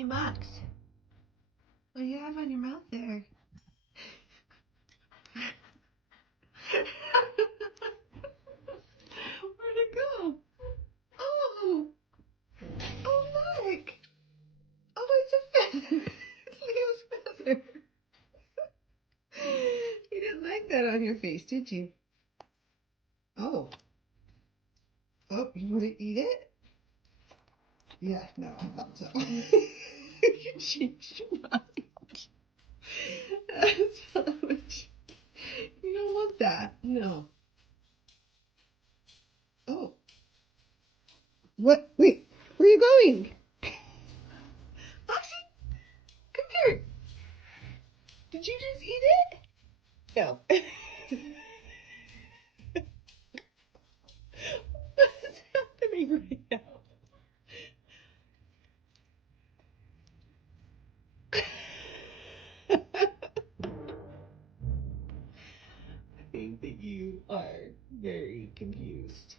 Hey, Max, what do you have on your mouth there? Where'd it go? Oh, oh, look. Oh, it's a feather. It's Leo's feather. You didn't like that on your face, did you? Oh. Oh, you want to eat it? Yeah, no, I thought so. You changed your mind. That's so much. You don't want that. No. Oh. What? Wait, where are you going? Foxy, come here. Did you just eat it? No. What's happening right now? I think that you are very confused.